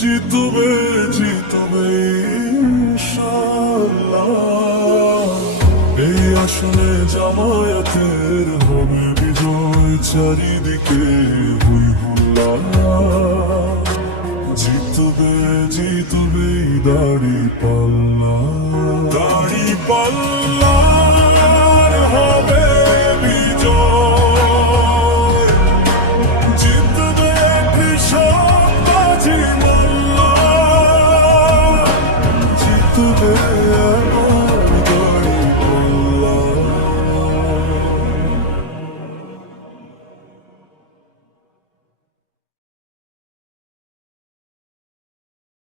জিতবে জিতবে ইনশাআল্লাহ। এই আসনে জামায়াতের হবে বিজয়, চারিদিকে হই হুল্লা। জিতবে জিতবে দাড়ি পাল্লা, দাড়ি পাল্লার হবে বিজয়। জিতবে কৃষক বাজি মোল্লা, জিতবে